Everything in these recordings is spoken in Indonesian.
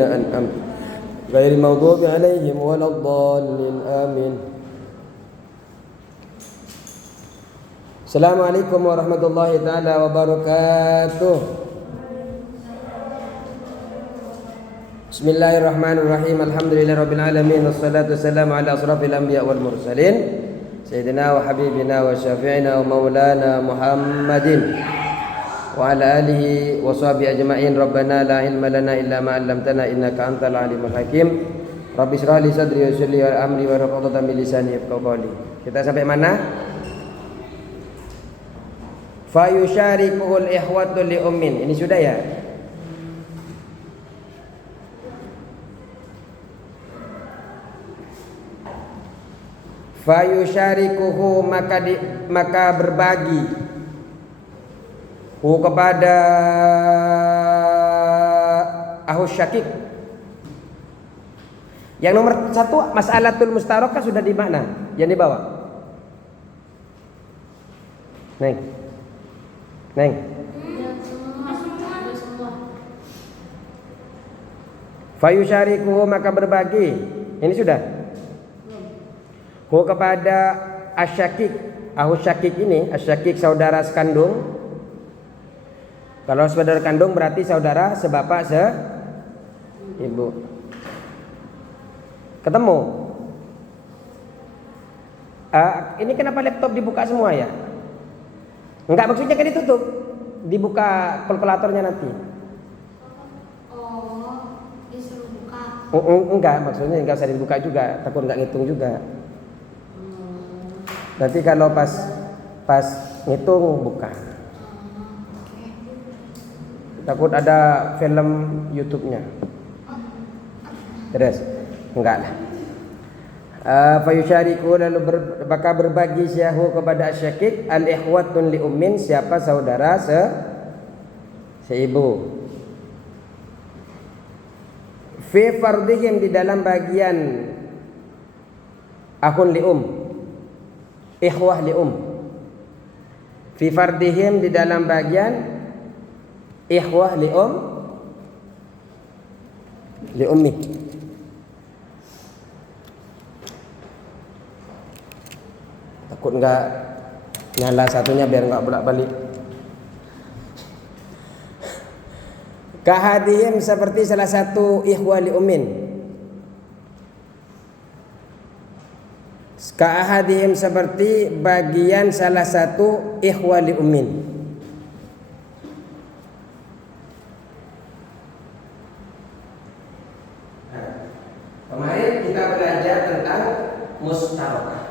أنعمت غير المغضوب عليهم ولا الضالين آمين. Assalamualaikum warahmatullahi taala wabarakatuh. Bismillahirrahmanirrahim. Alhamdulillahirabbil alamin wassalatu wassalamu ala asrafil anbiya wal mursalin sayyidina wa habibina wa syafi'ina wa maulana Muhammadin wa ala alihi wa sahbihi ajma'in. Rabbana la ilma lana illa ma 'allamtana innaka antal alimul hakim. Rabbi shrah li sadri wa yassir li amri wa hlul 'uqdatam min lisani yafqahu qawli. Kita sampai mana? Fa yusyarikuhul ikhwatu li ummin. Ini sudah ya? Fa yusyarikuhu maka berbagi kepada ahus syakik. Yang nomor 1 mas'alatul mustarokah sudah di mana? Yang di bawah. Neng. Fayusyarikuhu maka berbagi. Ini sudah. Kepada asyakik. Ahus syakik ini, asyakik saudara sekandung. Kalau saudara kandung berarti saudara sebapak seibu. Ketemu. Ini kenapa laptop dibuka semua ya? Enggak, maksudnya kan ditutup. Dibuka kalkulatornya nanti. Oh, disuruh buka. Enggak, maksudnya enggak usah dibuka juga, takut enggak ngitung juga. Nanti kalau pas ngitung buka. Takut ada film YouTube-nya. Terus enggak lah. Fayusyariku lalu maka berbagi syahu kepada syakik al-ikhwatun li ummin, siapa saudara seibu. Fi fardihim di dalam bagian akhun li ikhwah li fi fardihim di dalam bagian ikhwah li ummi. Takut enggak nyala satunya biar enggak bolak-balik. Kahadihim seperti salah satu ikhwah li ummin. Kahadihim seperti bagian salah satu ikhwah li ummin. Kemarin kita belajar tentang mustarokah.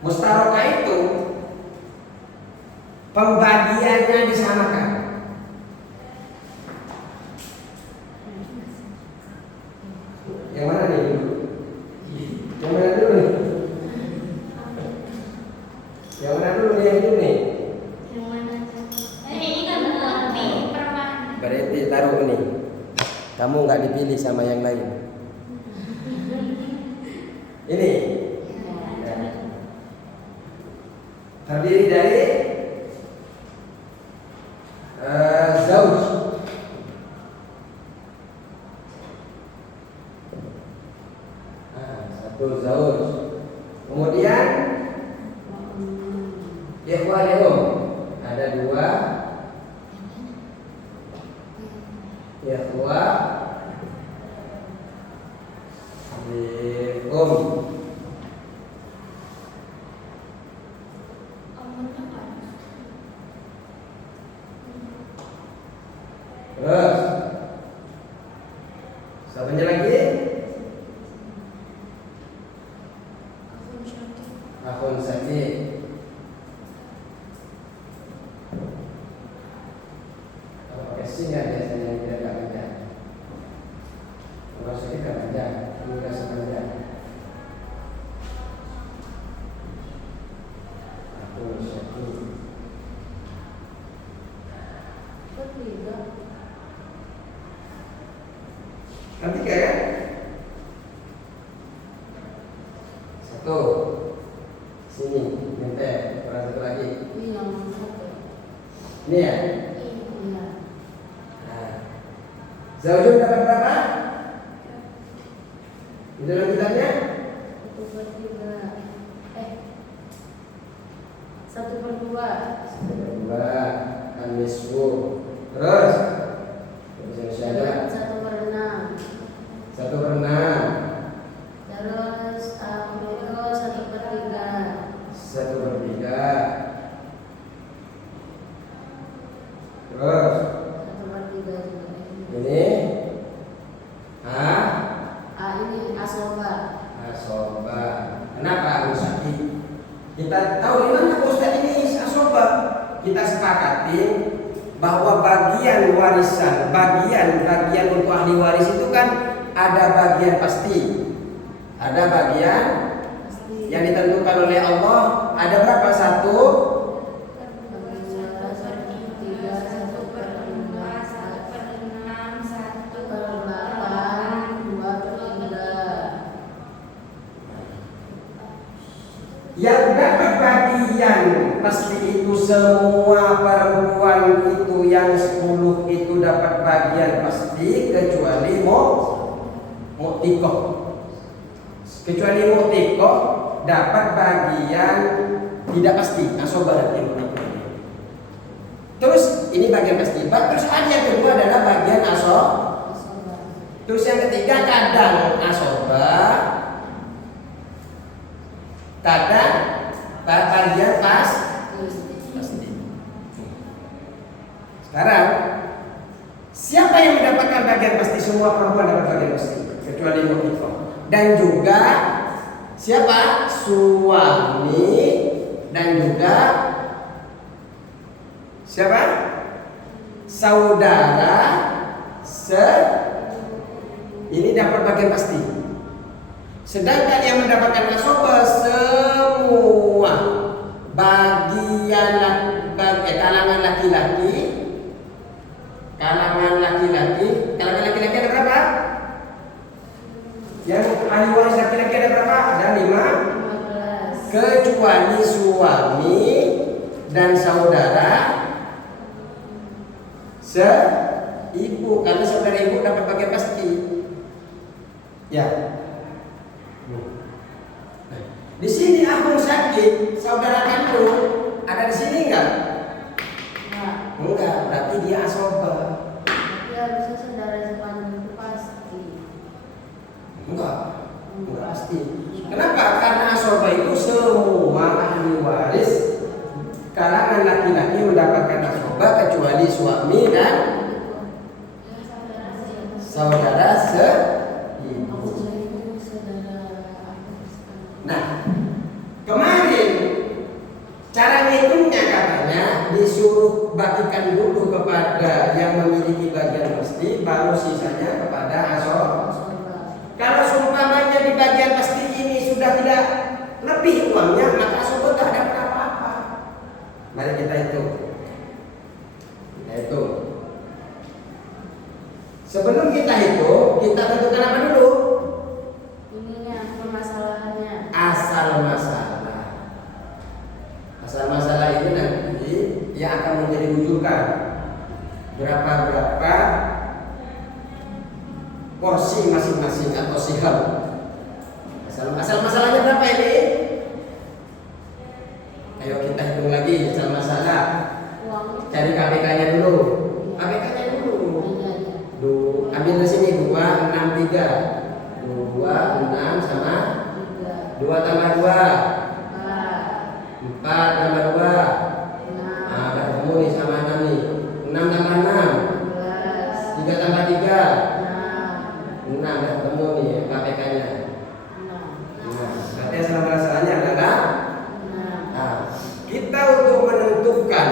Mustarokah itu pembagiannya disamakan. Yang mana nih? Yang mana dulu nih? Yang mana dulu nih? Yang ini nih? Yang mana? Ini kan lebih perlahan. Berarti taruh ini. Kamu nggak dipilih sama yang lain. Ini terdiri dari zauj. Satu zauj. Kemudian ikhwah li ada 2 ikhwah li Terus satunya lagi akhun syakik. Kalau pakai singa biasanya tidak panjang. Kalau syakik kan panjang, ini tidak sepanjang. Akhun syakik. Nanti kan? Satu. Sini, minta orang satu lagi. Ini ya? Iya. Nah, Zaujun dapat berapa? Di dalam kitabnya? 1/2. 1/2. An-nisfu. Terus? Masih ada? 1/6. 1/6. Terus itu 1/3. 1/3. Terus? 1/3 juga. Ini? Ini asoba. Asoba. Kenapa Ustaz? Kita tahu di mana Ustaz ini asoba. Kita sepakati bahwa bagian warisan, bagian untuk ahli waris itu kan ada bagian pasti, ada bagian yang ditentukan oleh Allah. Ada berapa? 1, yang dapat bagian pasti itu semua perempuan itu yang 10 itu dapat bagian pasti kecuali mu'tikoh. Kecuali mu'tikoh dapat bagian tidak pasti, asoba dan mu'tikoh. Terus ini bagian pasti. Terus ada yang kedua adalah bagian asoba. Terus yang ketiga kadang asoba, kadang bagian pasti. Sekarang siapa yang mendapatkan bagian pasti? Semua perempuan dapat bagian pasti kecuali mu'tikoh. Dan juga siapa? Suami dan juga siapa? Saudara ini dapat bagian pasti. Sedangkan yang mendapatkan asoba semua bagian kalangan laki-laki ada berapa? Yang ahli waris laki-laki ada berapa? Ada 15. Kecuali suami dan saudara ibu, karena saudara ibu dapat bagian pasti. Ya. Di sini akun sakit, saudara kandung ada di sini enggak? Enggak, berarti dia asoba. Berarti harusnya saudara sepanjang itu pasti. Enggak pasti. Kenapa? Karena asoba itu semua ahli waris kalangan laki-laki mendapatkan asoba kecuali suami dan saudara seibu. Nah, kemarin cara ngitungnya katanya disuruh bagikan dulu kepada yang memiliki bagian pasti, baru sisanya kepada asoba. Kalau seumpamanya di bagian pasti ini sudah tidak lebih uangnya, maka asoba tidak ada apa-apa. Mari kita hitung. Sebelum kita hitung, kita tentukan apa dulu? Permasalahannya. Asal masalah ini nanti yang akan menjadi rujukan berapa porsi masing-masing atau siham. Asal masalahnya berapa ini? Ayo kita hitung lagi asal masalah. Cari KPK-nya dulu. KPK-nya dulu. Ambil di sini 2, 6, 3. 2, 6 sama 2 tambah 2 4 tambah 2. Nah, udah ketemu nih sama 6 nih. 6 tambah 6 3 tambah 3 6, udah ketemu nih KPK-nya. Nah, berarti asal masalahnya adalah kita untuk menentukan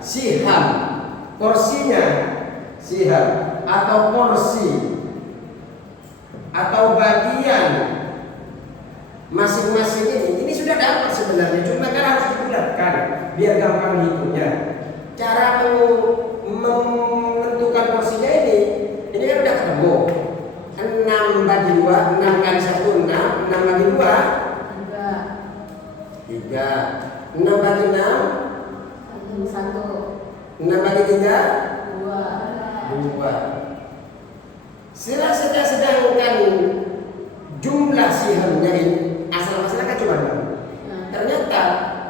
siham, porsinya siham atau porsi atau bagian masing-masing ini sudah dapat sebenarnya, cuma kan harus dibulatkan biar gampang hitungnya. Cara menentukan porsinya ini kan udah ketemu. 6 bagi 2, 6 kali 1 6, 6 bagi 2 3, 6 bagi 6 1, 6 bagi 3 2. sihamnya ini asal masalah kan cuma 6. Ternyata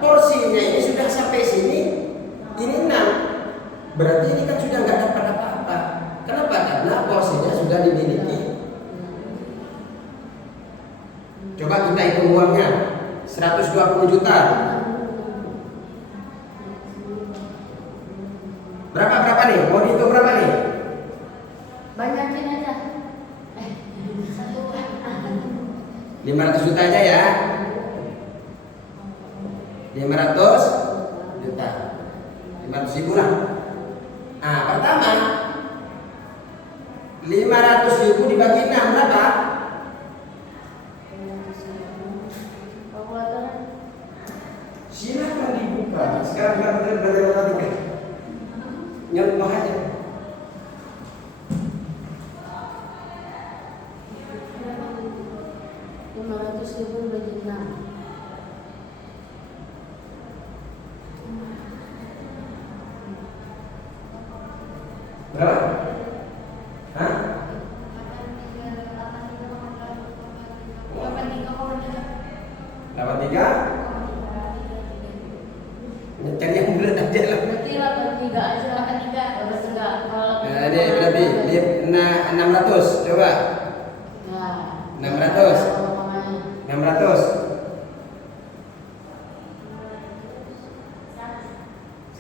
porsinya ini sudah sampai sini, ini 6. Berarti ini kan sudah nggak dapat apa-apa. Kenapa? Karena porsinya sudah dimiliki. Coba kita hitung uangnya, 120 juta. Berapa nih? Mau dihitung berapa nih? Banyakin aja. 500 juta aja ya. 500 juta. 500 ribu lah. Nah, pertama 500 ribu dibagi 6 berapa? Silakan dibuka. Sekarang kita belajar matematika. Nyontoh aja. Berapa? Hah? 83? Cari yang bulat aja lah. Berarti 83 aja. 83. Kalau Nah, ini berarti 600. Coba. ya. 600. 600.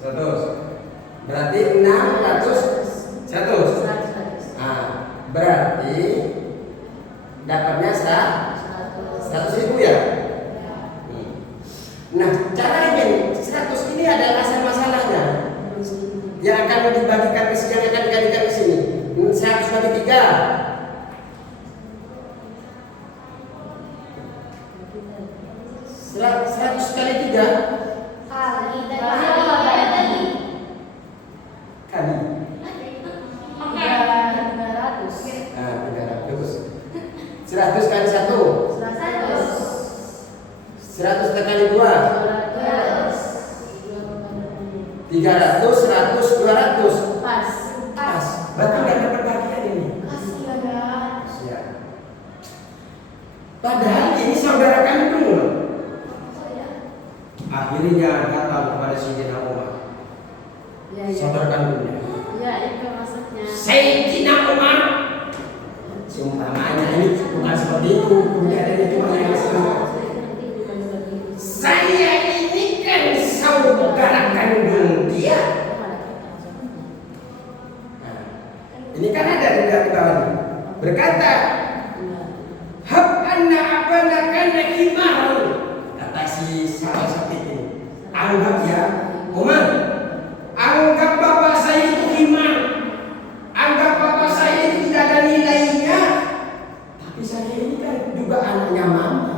100. Berarti 600. 100. Nah, berarti dapatnya 100 ribu ya. Nah, cara ini 100 ini adalah asal masalahnya yang akan dibagikan ke sini, yang akan dikalikan ke sini. 100 bagi 3. 100 kali 3 kali. Nah, 300. 100 kali 1. 100 kali 2. 300, 100, 200. Pas. Berarti nggak dapat bagian ini. Siap. Padahal ini saudara kandung loh. Akhirnya datang kepada Sayyidina Umar. Saudara kandungnya. Ya, itu maksudnya. Sayyidina Umar. Seumpamanya ini bukan seperti itu. Kemudian cuma yang saya ini kan saudara kandung dia. Nah, ini kan ada di bawah ini. Berkata, hab anna abana kana himaran. Kata si sahabat sakit ini. Anggap ya, Umar. Anggap bapak saya itu himar. Anggap bapak saya itu tidak ada nilainya. Tapi saya ini kan juga anaknya mama.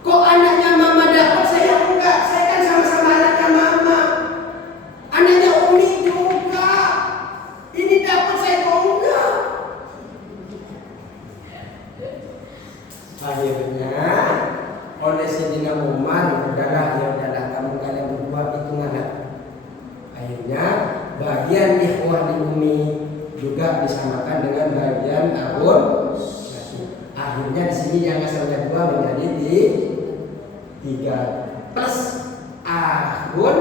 Kok anaknya mama dapat, saya enggak? Saya kan sama-sama anaknya mama. Anaknya Umi juga. Ini dapat, saya kok enggak? Akhirnya oleh Sayyidina Umar, udahlah kamu kalian berdua hitungan. Akhirnya bagian ikhwah di Umi juga disamakan dengan bagian Abun. Akhirnya di sini yang asalnya 2 menjadi 3 plus Ahun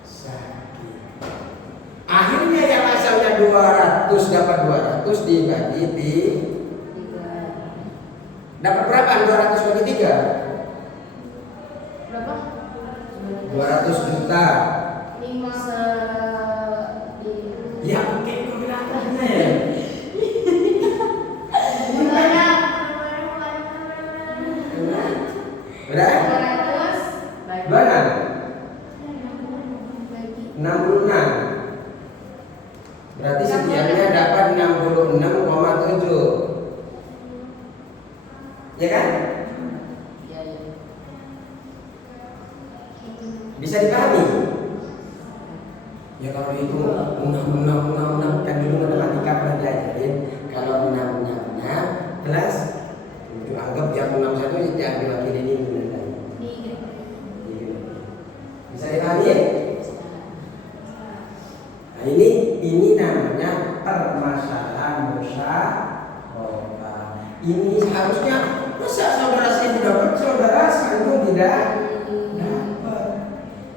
sakit. Akhirnya yang asalnya 200 dapat 200 dibagi 3. Dapat berapa? 200 bagi 3. Berapa? 200 juta. 5 Ya oke, kalkulatornya ya. Berapa? 66. Berarti setiapnya dapat 66,7. Ya kan? Bisa dipahami? Ya kalau itu 66 kan dulu matematika pernah diajarin. Kalau 66 plus anggap yang 61 yang diwakili ini nilainya. Bisa dipahami? Nah ini namanya permasalahan musyawarah. Ini seharusnya masa saudara saya dapat, saudara sanggup tidak dapat.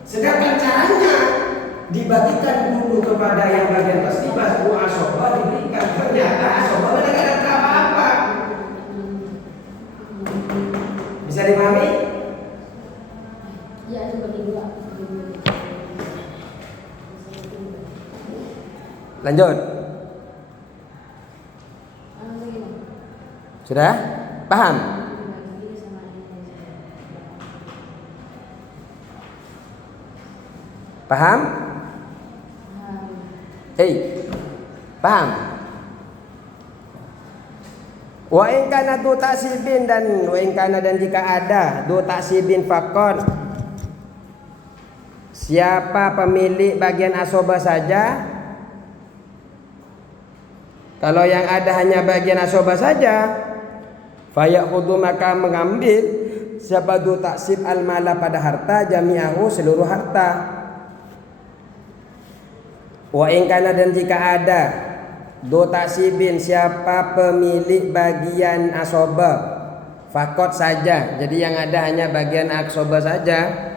Sedangkan caranya dibagikan dulu kepada yang bagian pasti baru asoba diberikan. Ternyata asoba tidak ada apa-apa. Bisa dipahami? Ya, itu bagi dua. Lanjut. Sudah? Paham? Paham? Hei, paham? Wa in kana du taksibin dan wa in kana dan jika ada du taksibin fakon, siapa pemilik bagian asoba saja. Kalau yang ada hanya bagian asoba saja, fayakhudhu maka mengambil siapa du taksib al mala pada harta jami'ahu seluruh harta. Wa in kana dan jika ada do taksibin siapa pemilik bagian asoba fakot saja, jadi yang ada hanya bagian asoba saja,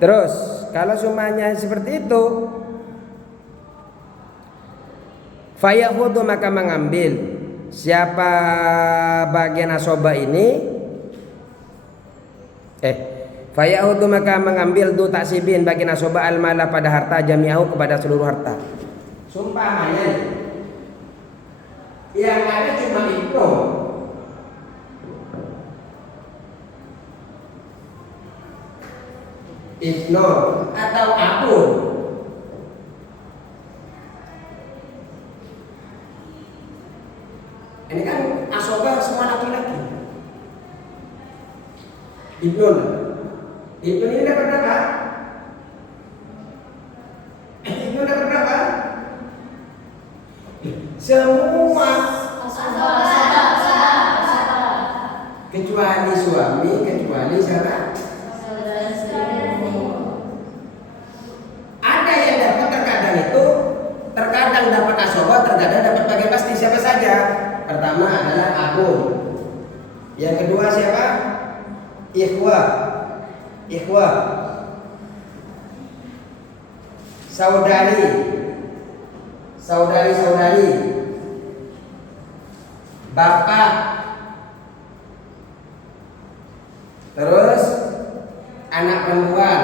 terus kalau semuanya seperti itu, fayakhudhu maka mengambil siapa bagian asoba ini, fayakhudhu maka mengambil du taksibin bagian asoba al mala pada harta jami'ahu kepada seluruh harta. Sumpamanya yang ada cuma itu, ibnu atau abun. Ini kan asoba semua laki-laki. Ibnu ini dapat berapa? Ibnu dapat berapa? Semua kecuali suami, kecuali siapa? Ada yang dapat terkadang itu, terkadang dapat asoba, terkadang dapat bagian pasti. Siapa saja? Pertama adalah abun. Yang kedua siapa? Ikhwah. Saudari. Bapak. Terus anak perempuan.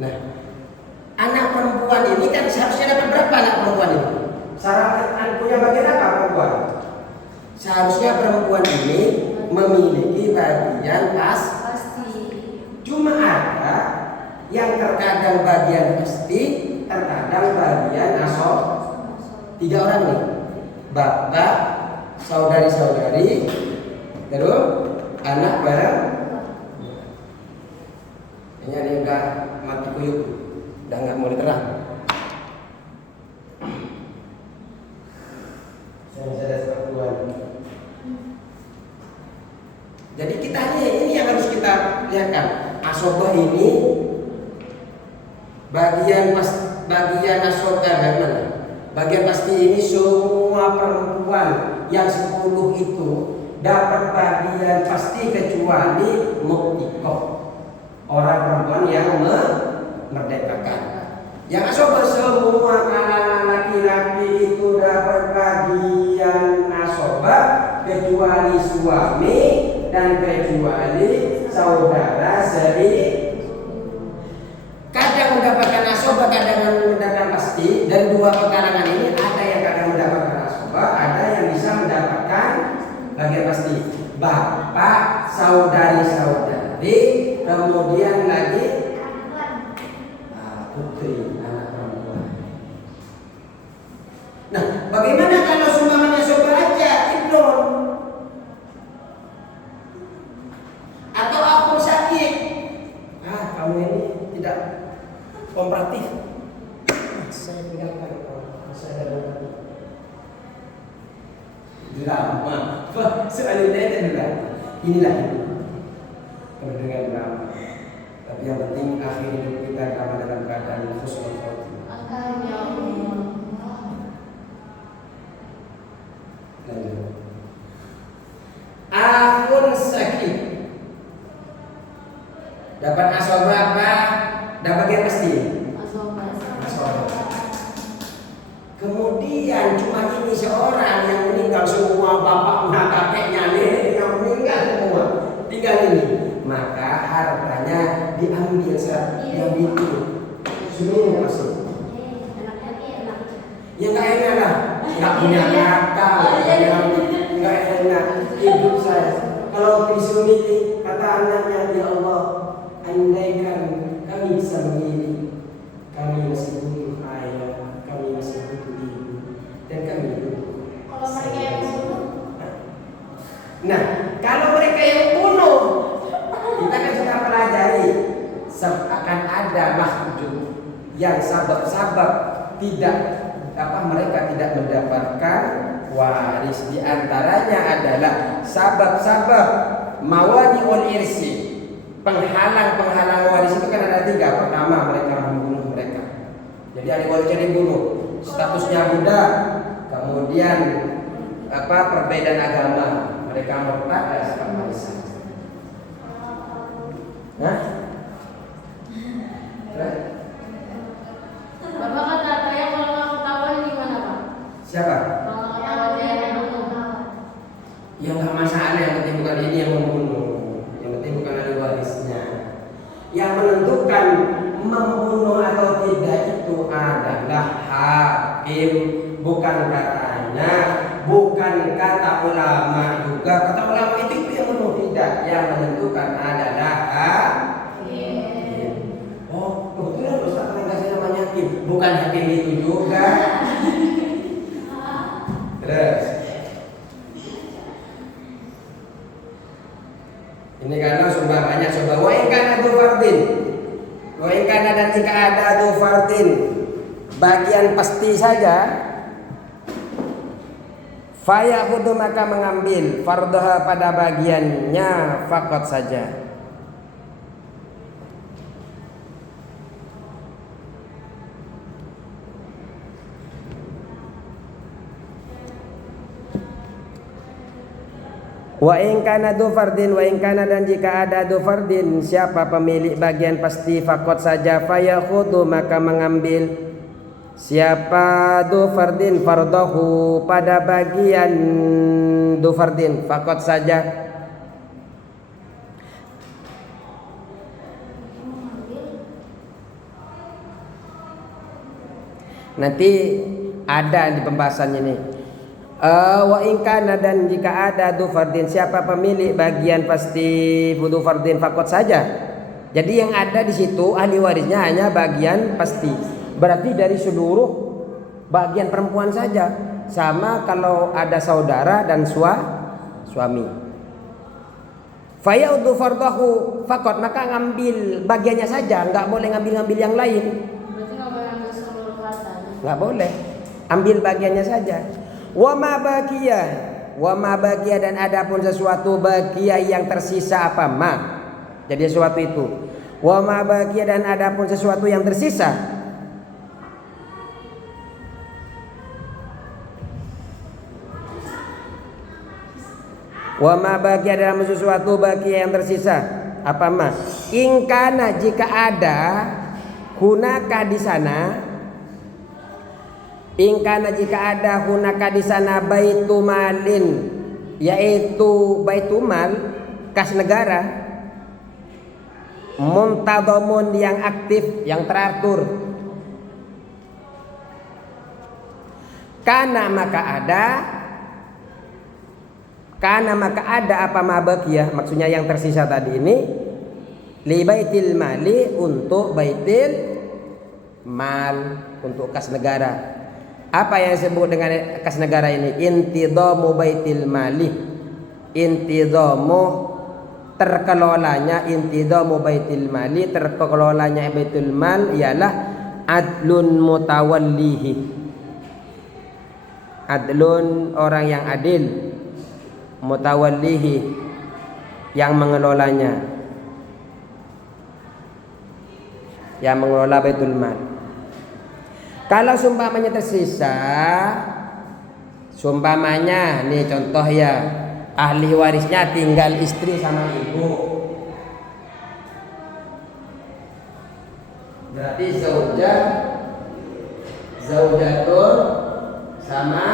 Nah, anak perempuan ini kan seharusnya dapat berapa anak perempuan ini? Syarat punya bagian apa perempuan? Seharusnya perempuan ini memiliki bagian pasti. Cuma ada yang terkadang bagian pasti, terkadang bagian asob. 3 orang nih, bapak, saudari, terus anak bareng. Ini ada yang udah mati kuyup, udah nggak mau diterang. Jadi kita ini yang harus kita lihatkan. Asobah ini bagian asobah bagaimana? Bagian pasti ini semua perempuan yang 10 itu dapat bagian pasti kecuali mu'tiqah, orang perempuan yang memerdekakan. Yang asobah semua kalangan laki-laki itu dapat bagian asobah kecuali suami dan kecuali saudara sendiri. Kadang mendapatkan asobah, kadang mendapatkan pasti, dan 2 pekarangan ini ada yang kadang mendapatkan asobah, ada yang bisa mendapatkan bagian pasti. Bapak, saudari, kemudian lagi putri, anak perempuan. Nah, bagaimana kalau sumbangannya asobah aja, Ibnu? Atau aku sakit? Kamu ini tidak kooperatif. Saya tinggalkan kalau saya ada drama. Wah, soalnya itu drama. Inilah kalau dengan drama. Tapi yang penting akhir hidup kita kami dalam keadaan husnul khotimah. Lanjut. Akun sakit. Dapat asobah apa? Dapat yang pasti. Asobah. Kemudian cuma ini seorang yang meninggal semua, bapaknya, kakeknya, neneknya meninggal semua, tinggal ini. Maka hartanya diambil yang itu seluruh masuk. Ya nggak enak lah, nggak punya kakak, nggak enak hidup saya. Kalau disuntik kata anaknya, ya Allah, andaikan kami bisa memilih, kami masih butuh ayah, kami masih butuh ibu, dan kami butuh. Kalau mereka yang bunuh, nah, kalau mereka yang bunuh, kita kan sudah pelajari akan ada makhluk yang sabab-sabab tidak mereka tidak mendapatkan waris. Di antaranya adalah sabab-sabab mawani'ul irsi, penghalang waris itu kan ada 3. Pertama, mereka membunuh mereka. Jadi ahli warisnya dibunuh, statusnya budak, kemudian perbedaan agama, mereka murtad dan dapat warisan. Hah? Bapak kata saya kalau nggak ketahuan gimana Pak? Siapa? Kalau nggak ketahuan dia yang bunuh. Ya nggak masalah, yang penting bukan ini yang membunuh, yang penting bukan ahli warisnya. Yang menentukan membunuh atau tidak itu adalah hakim, bukan katanya, bukan kata ulama juga. Kata ulama itu yang membunuh, tidak. Yang menentukan adalah hakim. Oh, kebetulan Ustaz nggak saya namanya hakim, bukan hakim itu juga. Terus. Ini karena sudah banyak coba. Wa in kana du fardin. Wa in kana, dan jika ada du fardin, bagian pasti saja, fayahudu, maka mengambil fardhaha pada bagiannya faqat saja. Wa in kana du fardin, wa in kana, dan jika ada du fardin, siapa pemilik bagian pasti faqat saja, fayakhudhu, maka mengambil siapa du fardin fardahu pada bagian du fardin faqat saja. Nanti ada di pembahasannya ini. Wa in kana, dan jika ada du fardin, siapa pemilik bagian pasti du fardin faqat saja. Jadi yang ada di situ ahli warisnya hanya bagian pasti. Berarti dari seluruh bagian perempuan saja. Sama kalau ada saudara dan suami. Fayaudu fardahu faqat, maka ngambil bagiannya saja, enggak boleh ngambil yang lain. Berarti nggak boleh ambil seluruh hartanya. Enggak boleh. Ambil bagiannya saja. Wa ma baqiya, dan adapun sesuatu baqiya yang tersisa apa ma. Jadi sesuatu itu. Wa ma baqiya, dan adapun sesuatu yang tersisa. Wa ma baqiya, dalam sesuatu baqiya yang tersisa apa ma. In kana, jika ada hunaka di sana. Ingkana, jika ada hunaka di sana baitu malin, yaitu baitu mal, kas negara, muntadhamun, yang aktif, yang teratur. Kana, maka ada apa mabaqiyah, maksudnya yang tersisa tadi ini, li baitil mali, untuk baitil mal, untuk kas negara. Apa yang disebut dengan kas negara ini? Intidhamu baitil mali. Intidhamu, terkelolanya, intidhamu baitil mali, terkelolanya baitul mal ialah adlun mutawallihi. Adlun, orang yang adil. mutawallihi, yang mengelolanya, yang mengelola Baitul Mal. Kalau seumpamanya tersisa, seumpamanya nih contoh ya, ahli warisnya tinggal istri sama ibu, berarti zaujatun sama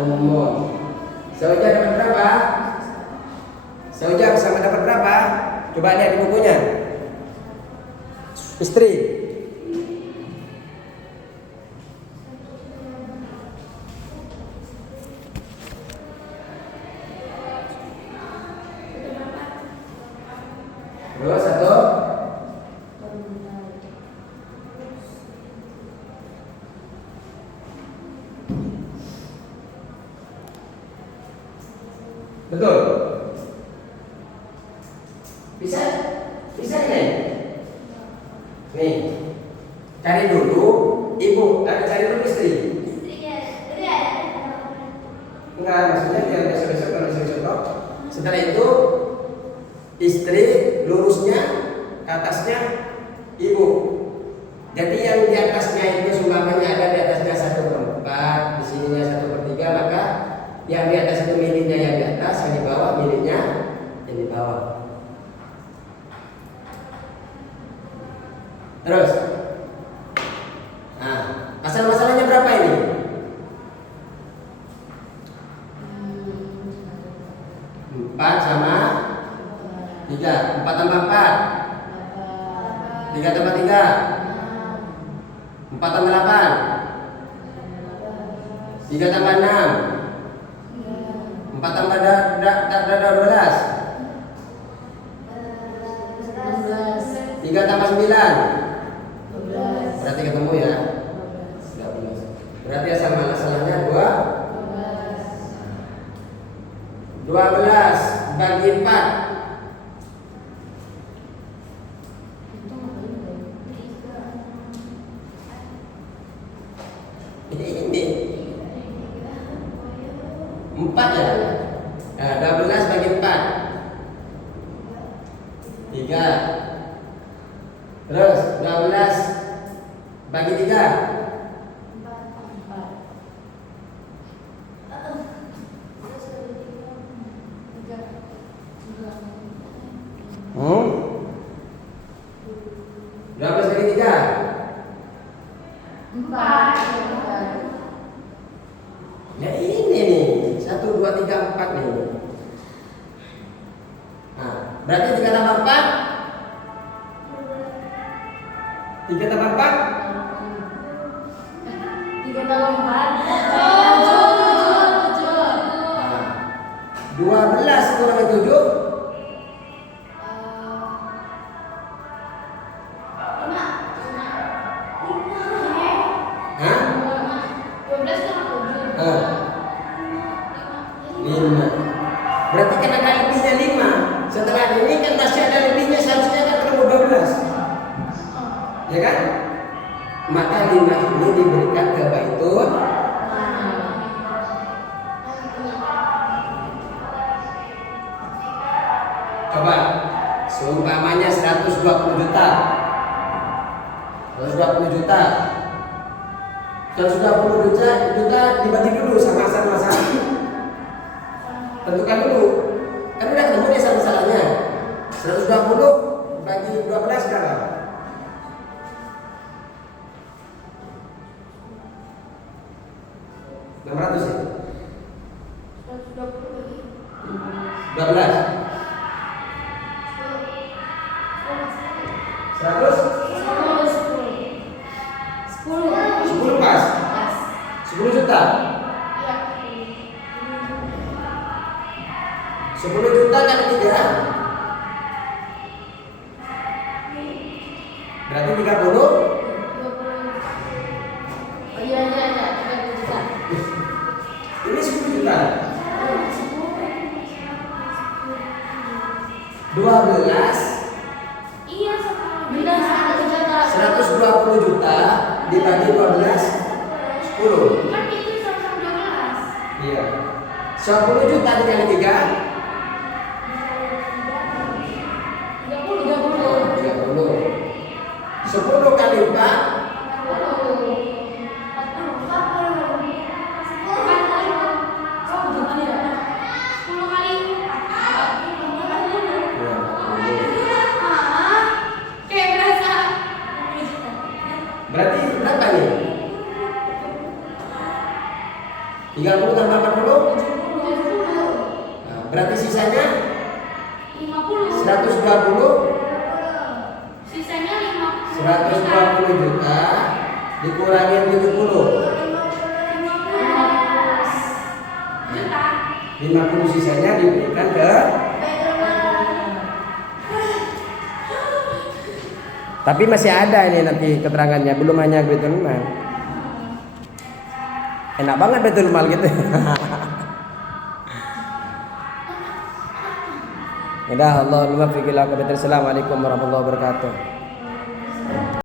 umum. Zaujah dapat berapa? Zaujah sama dapat berapa? Coba lihat di bukunya. Istri. Dua, satu. Betul. Bisa? Bisa nih. Nih. Cari dulu ibu, cari dulu istri. Enggak, maksudnya biar besok-besok kalau besok-besok. Setelah itu istri lurusnya ke atasnya ibu. Jadi yang di atasnya itu seumpamanya ada di atasnya 1/4, di sininya 1/3, maka yang di atas itu miliknya yang di atas, yang di bawah miliknya yang di bawah. Terus, nah, masalahnya berapa ini? 4 sama 3, 4 tambah 4, 3 tambah 3, 4 tambah 8, 3 tambah 6, 4 tambah 12, 3 tambah 9, berarti ketemu ya? 12. Berarti ya sama masalahnya 12 bagi 4. Ini 4 ya? Nah, 12 bagi 4 3. Terus 12 bagi 3 12 bagi 3 4. Ya ini nih 1, 2, 3, 4 nih. Nah, berarti 3 tambah 4, 3 tambah 4, 3 tambah 4, 12 kurang 7. 5. Berarti kan ada lebihnya 5. Setelah ini kan masih ada lebihnya, seharusnya kan ketemu 12. Ya kan? Maka 5 ini diberikan ke Baitul. Coba seumpamanya 120 juta. 120 juta. 120 juta dibagi dulu sama-sama. Tentukan dulu. Kan udah ketemu nih sama masalahnya. 120 bagi 12 berapa? $600 ya? 12 10 pas 10 juta 10 juta kali 3 berarti 30. Ini 10 juta 12 120 juta dibagi 12 10. Kan itu sama-sama 12. Iya. 10 juta dikali 3 30 tambah 40? Nah, berarti sisanya 50. 120. Sisanya 50. 120 juta dikurangin 70. 50 sisanya diberikan ke. Tapi masih ada ini nanti keterangannya, belum hanya Baitul Mal. Enak banget Baitul Mal gitu. Indah Allah, Assalamualaikum warahmatullahi wabarakatuh.